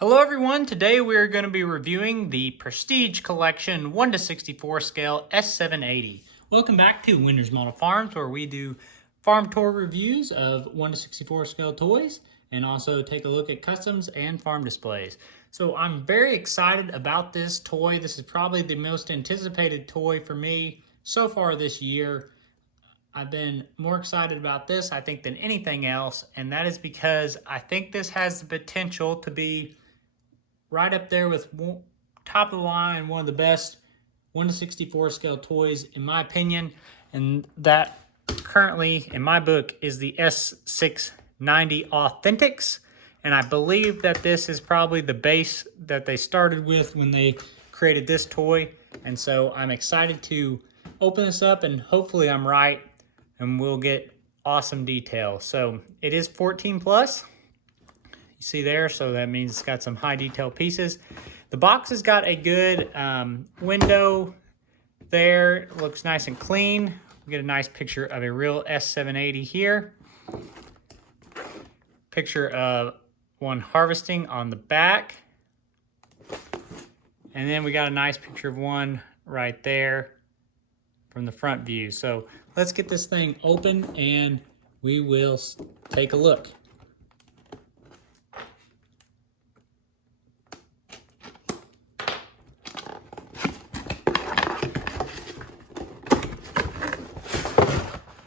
Hello everyone, today we are going to be reviewing the Prestige Collection 1:64 scale S780. Welcome back to Winners Model Farms, where we do farm tour reviews of 1:64 scale toys and also take a look at customs and farm displays. So I'm very excited about this toy. This is probably the most anticipated toy for me so far this year. I've been more excited about this, I think, than anything else, and that is because I think this has the potential to be right up there with top of the line, one of the best 1:64 scale toys in my opinion, and that currently in my book is the S690 Authentics, and I believe that this is probably the base that they started with when they created this toy, and so I'm excited to open this up and hopefully I'm right and we'll get awesome detail. So it is 14 plus. You see there, so that means it's got some high detail pieces. The box has got a good window there. It looks nice and clean. We get a nice picture of a real S780 here. Picture of one harvesting on the back. And then we got a nice picture of one right there from the front view. So let's get this thing open and we will take a look.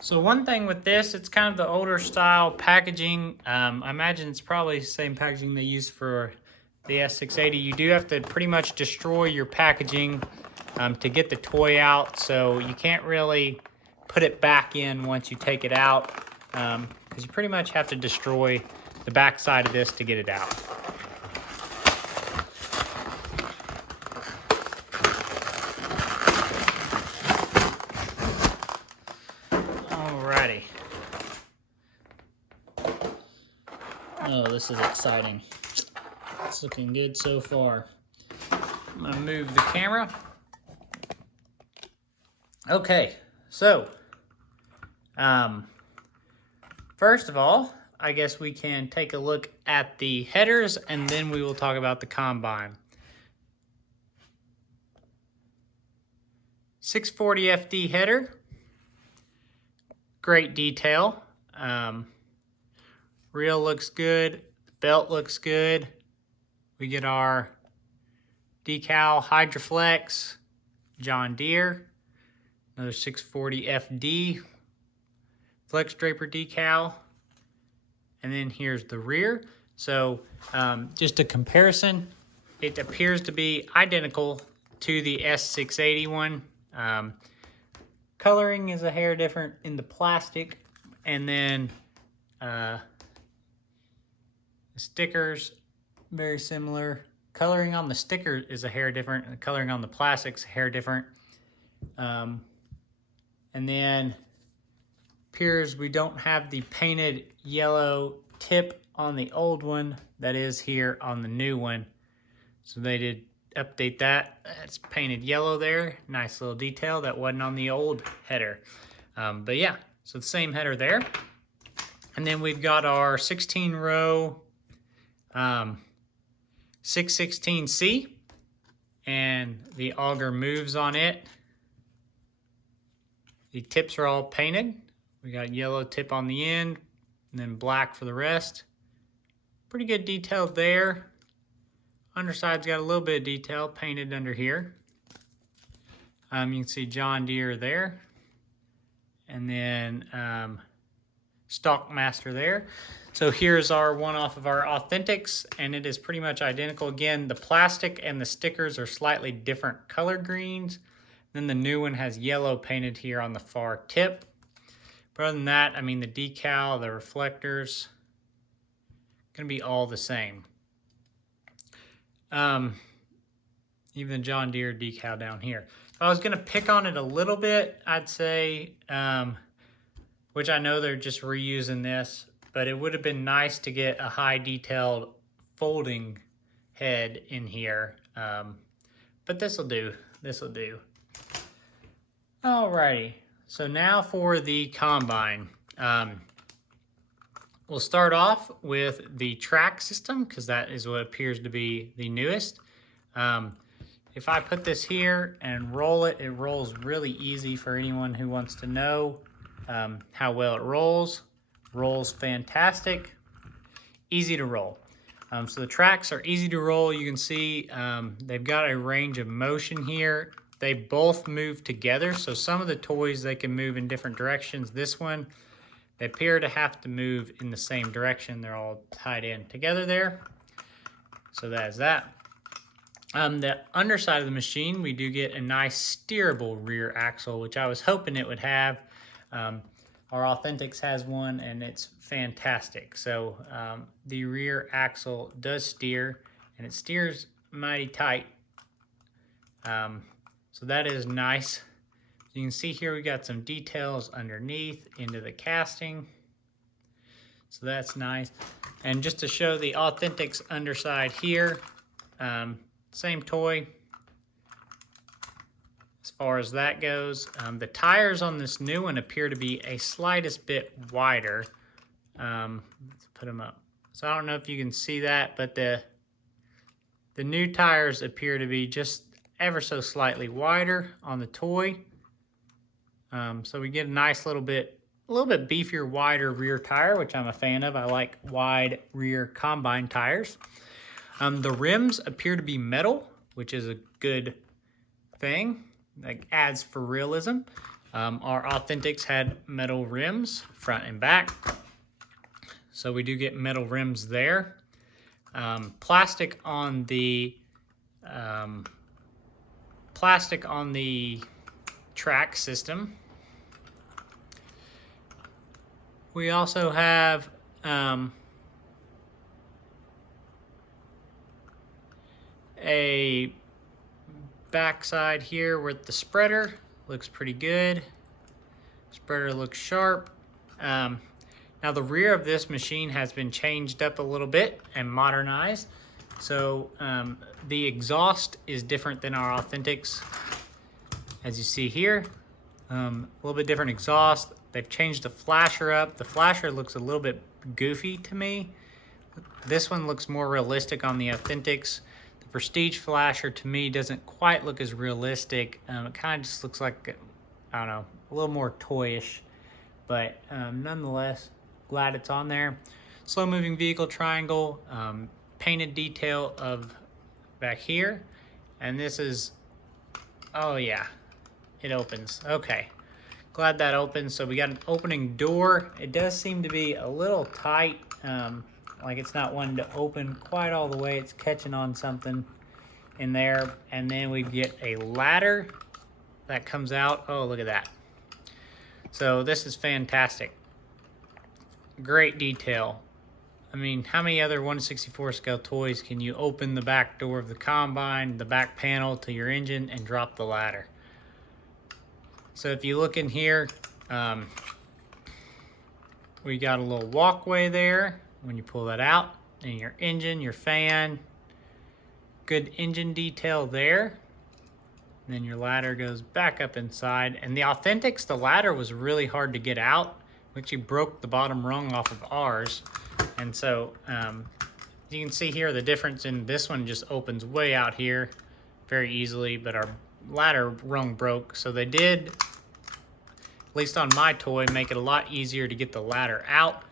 So one thing with this, it's kind of the older style packaging. I imagine it's probably the same packaging they use for the S680. You do have to pretty much destroy your packaging to get the toy out. So you can't really put it back in once you take it out because you pretty much have to destroy the back side of this to get it out. Alrighty. Oh, this is exciting. It's looking good so far. I'm gonna move the camera. Okay, so first of all, I guess we can take a look at the headers and then we will talk about the combine. 640 FD header, great detail. Reel looks good, belt looks good. We get our decal Hydroflex, John Deere, another 640 FD, flex draper decal, and then here's the rear. So just a comparison, it appears to be identical to the S680 one. Coloring is a hair different in the plastic, and then the stickers, very similar. Coloring on the sticker is a hair different, and coloring on the plastic's a hair different. And then appears we don't have the painted yellow tip on the old one that is here on the new one. So they did update that. It's painted yellow there. Nice little detail that wasn't on the old header. But yeah, so the same header there. And then we've got our 16 row 616C, and the auger moves on it. The tips are all painted. We got yellow tip on the end and then black for the rest. Pretty good detail there. Underside's got a little bit of detail painted under here. You can see John Deere there. And then Stockmaster there. So here's our one off of our Authentics, and it is pretty much identical. Again, the plastic and the stickers are slightly different color greens. Then the new one has yellow painted here on the far tip. But other than that, I mean, the decal, the reflectors, gonna be all the same. Even the John Deere decal down here. If I was gonna pick on it a little bit, I'd say, which I know they're just reusing this, but it would have been nice to get a high detailed folding head in here. But this'll do, this'll do. Alrighty, so now for the combine. We'll start off with the track system because that is what appears to be the newest. If I put this here and roll it, it rolls really easy for anyone who wants to know how well it rolls. Rolls fantastic, easy to roll. So the tracks are easy to roll. You can see they've got a range of motion here. They both move together. So some of the toys, they can move in different directions. This one, they appear to have to move in the same direction. They're all tied in together there. So that is that. The underside of the machine, we do get a nice steerable rear axle, which I was hoping it would have. Our Authentics has one and it's fantastic. So the rear axle does steer and it steers mighty tight. So that is nice. You can see here we got some details underneath into the casting. So that's nice. And just to show the Authentics underside here, same toy as far as that goes. The tires on this new one appear to be a slightest bit wider. Let's put them up. So I don't know if you can see that, but the new tires appear to be just ever so slightly wider on the toy. So we get a nice little bit beefier, wider rear tire, which I'm a fan of. I like wide rear combine tires. The rims appear to be metal, which is a good thing. That adds for realism. Our Authentics had metal rims, front and back. So we do get metal rims there. Plastic on the track system. We also have a backside here with the spreader. Looks pretty good. Spreader looks sharp. Now the rear of this machine has been changed up a little bit and modernized. So the exhaust is different than our Authentics. As you see here, a little bit different exhaust. They've changed the flasher up. The flasher looks a little bit goofy to me. This one looks more realistic on the Authentics. The Prestige flasher to me doesn't quite look as realistic. It kind of just looks like, I don't know, a little more toyish. But nonetheless, glad it's on there. Slow moving vehicle triangle, painted detail of back here. And this is, oh yeah, it opens. Okay, glad that opens. So we got an opening door. It does seem to be a little tight, like it's not wanting to open quite all the way. It's catching on something in there. And then we get a ladder that comes out. Oh, look at that. So this is fantastic. Great detail. I mean, how many other 1/64 scale toys can you open the back door of the combine, the back panel to your engine, and drop the ladder? So if you look in here, we got a little walkway there when you pull that out, and your engine, your fan, good engine detail there. And then your ladder goes back up inside. And the Authentics, the ladder was really hard to get out. We actually broke the bottom rung off of ours. And so you can see here the difference in this one just opens way out here very easily, but our ladder rung broke. So they did, at least on my toy, make it a lot easier to get the ladder out.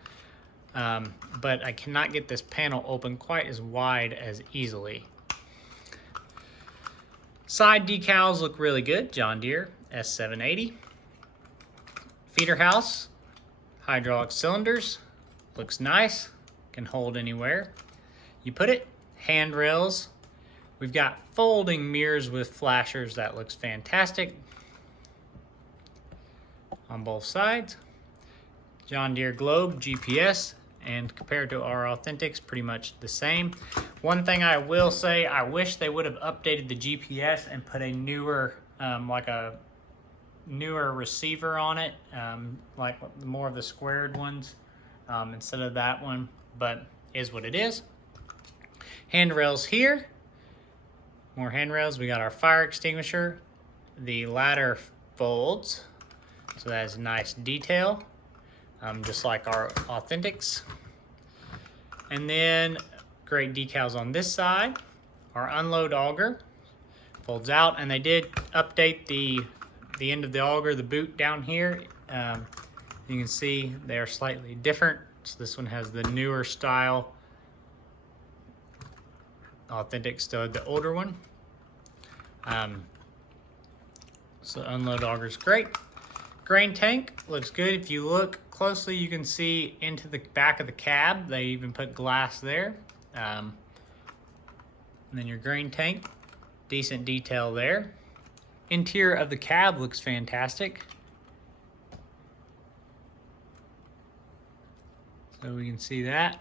But I cannot get this panel open quite as wide as easily. Side decals look really good. John Deere S780. Feeder house, hydraulic cylinders, looks nice, can hold anywhere you put it. Handrails. We've got folding mirrors with flashers. That looks fantastic on both sides. John Deere Globe GPS, and compared to our Authentics, pretty much the same. One thing I will say, I wish they would have updated the GPS and put a newer, like a newer receiver on it, like more of the squared ones instead of that one, but is what it is. Handrails here, more handrails. We got our fire extinguisher. The ladder folds, so that is nice detail, just like our Authentics. And then great decals on this side. Our unload auger folds out, and they did update the end of the auger, the boot down here. You can see they are slightly different. So this one has the newer style authentic stud, the older one. So unload auger is great. Grain tank looks good. If you look closely, you can see into the back of the cab. They even put glass there. And then your grain tank, decent detail there. Interior of the cab looks fantastic. So we can see that.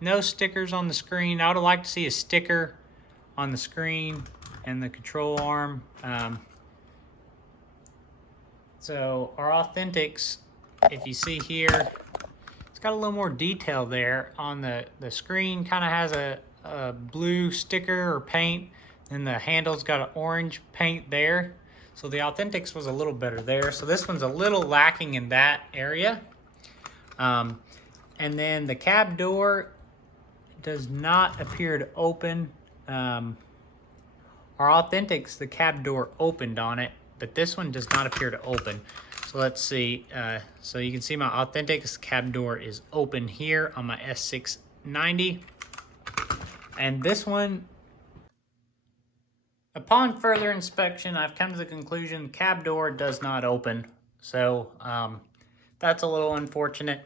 No stickers on the screen. I would like to see a sticker on the screen and the control arm. So our Authentics, if you see here, it's got a little more detail there on the screen. Kind of has a blue sticker or paint, and the handle's got an orange paint there. So the Authentics was a little better there. So this one's a little lacking in that area. And then the cab door does not appear to open. Our Authentics, the cab door opened on it, but this one does not appear to open. So let's see. So you can see my Authentics cab door is open here on my S690. And this one, upon further inspection, I've come to the conclusion the cab door does not open. So that's a little unfortunate.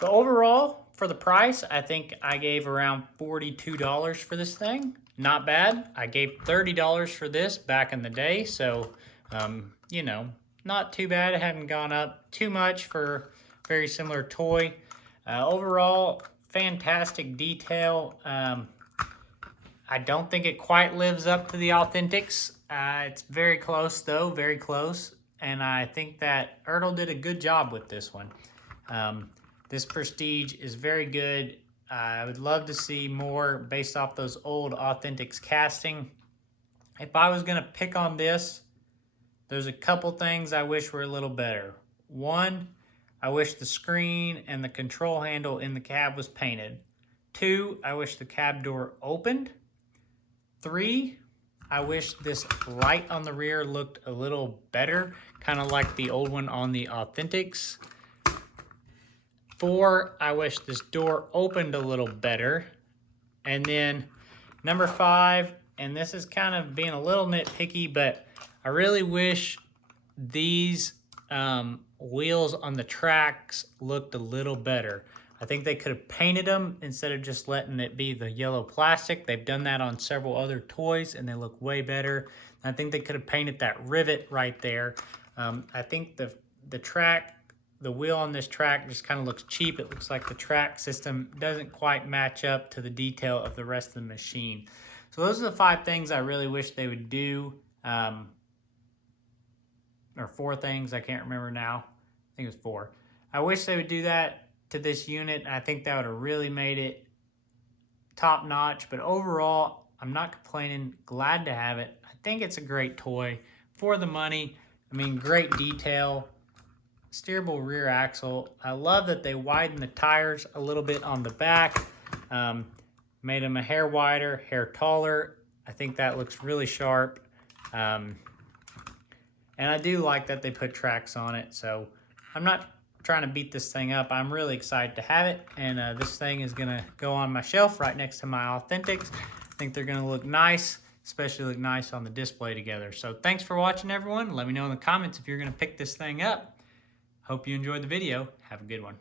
But overall, for the price, I think I gave around $42 for this thing. Not bad. I gave $30 for this back in the day. So, you know, not too bad. It hadn't gone up too much for a very similar toy. Overall, fantastic detail. I don't think it quite lives up to the Authentics. It's very close though, very close. And I think that Ertl did a good job with this one. This Prestige is very good. I would love to see more based off those old Authentics casting. If I was gonna pick on this, there's a couple things I wish were a little better. One, I wish the screen and the control handle in the cab was painted. Two, I wish the cab door opened. Three, I wish this light on the rear looked a little better, kind of like the old one on the Authentics. Four, I wish this door opened a little better. And then number five, and this is kind of being a little nitpicky, but I really wish these wheels on the tracks looked a little better. I think they could have painted them instead of just letting it be the yellow plastic. They've done that on several other toys and they look way better. I think they could have painted that rivet right there. I think the wheel on this track just kind of looks cheap. It looks like the track system doesn't quite match up to the detail of the rest of the machine. So those are the 5 things I really wish they would do. Or 4 things, I can't remember now. I think it was 4. I wish they would do that to this unit. I think that would have really made it top notch, but overall, I'm not complaining. Glad to have it. I think it's a great toy for the money. I mean, great detail, steerable rear axle. I love that they widened the tires a little bit on the back, made them a hair wider, hair taller. I think that looks really sharp. And I do like that they put tracks on it, so I'm not trying to beat this thing up. I'm really excited to have it, and this thing is gonna go on my shelf right next to my Authentics. I think they're gonna look nice, especially look nice on the display together. So thanks for watching, everyone. Let me know in the comments if you're gonna pick this thing up. Hope you enjoyed the video. Have a good one.